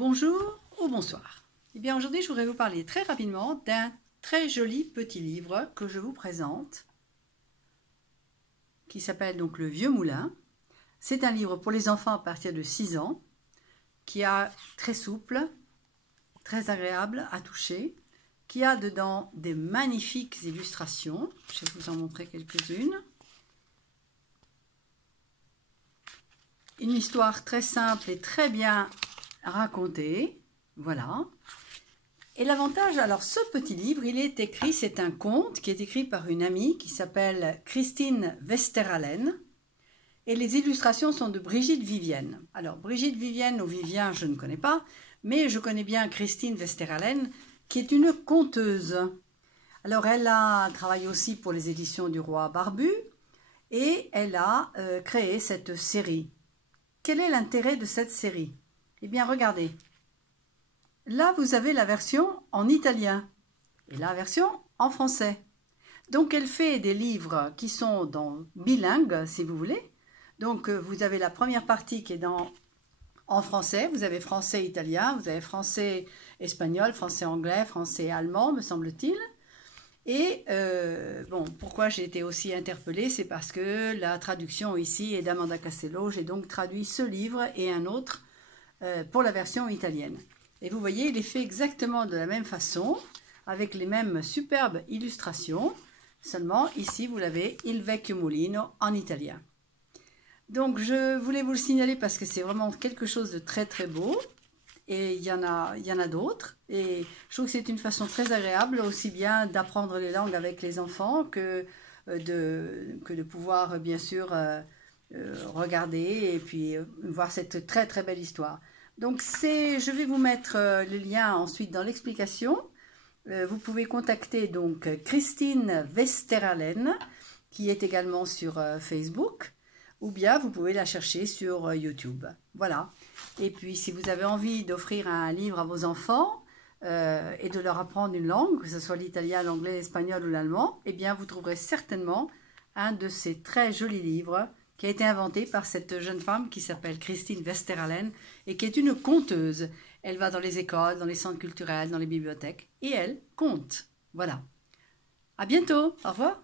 Bonjour ou bonsoir. Eh bien aujourd'hui je voudrais vous parler très rapidement d'un très joli petit livre que je vous présente qui s'appelle donc Le Vieux Moulin. C'est un livre pour les enfants à partir de 6 ans qui est très souple, très agréable à toucher, qui a dedans des magnifiques illustrations. Je vais vous en montrer quelques-unes. Une histoire très simple et très bien racontée, voilà. Et l'avantage, alors ce petit livre, il est écrit, c'est un conte qui est écrit par une amie qui s'appelle Christine Westeralen. Et les illustrations sont de Brigitte Vivienne. Alors Brigitte Vivienne ou Vivien, je ne connais pas, mais je connais bien Christine Westeralen, qui est une conteuse. Alors elle a travaillé aussi pour les éditions du Roi Barbu, et elle a créé cette série. Quel est l'intérêt de cette série? Eh bien, regardez. Là, vous avez la version en italien et la version en français. Donc, elle fait des livres qui sont bilingues, si vous voulez. Donc, vous avez la première partie qui est en français. Vous avez français-italien, vous avez français-espagnol, français-anglais, français-allemand, me semble-t-il. Et bon, pourquoi j'ai été aussi interpellée, c'est parce que la traduction ici est d'Amanda Castello. J'ai donc traduit ce livre et un autre pour la version italienne. Et vous voyez, il est fait exactement de la même façon, avec les mêmes superbes illustrations, seulement ici vous l'avez Il Vecchio Mulino en italien. Donc je voulais vous le signaler parce que c'est vraiment quelque chose de très très beau. Et il y en a d'autres. Et je trouve que c'est une façon très agréable, aussi bien d'apprendre les langues avec les enfants que de pouvoir, bien sûr, regarder et puis voir cette très très belle histoire. Donc je vais vous mettre le lien ensuite dans l'explication. Vous pouvez contacter donc Christine Westeralen, qui est également sur Facebook, ou bien vous pouvez la chercher sur YouTube. Voilà. Et puis, si vous avez envie d'offrir un livre à vos enfants et de leur apprendre une langue, que ce soit l'italien, l'anglais, l'espagnol ou l'allemand, eh bien, vous trouverez certainement un de ces très jolis livres qui a été inventé par cette jeune femme qui s'appelle Christine Westeralen et qui est une conteuse. Elle va dans les écoles, dans les centres culturels, dans les bibliothèques et elle conte. Voilà. À bientôt. Au revoir.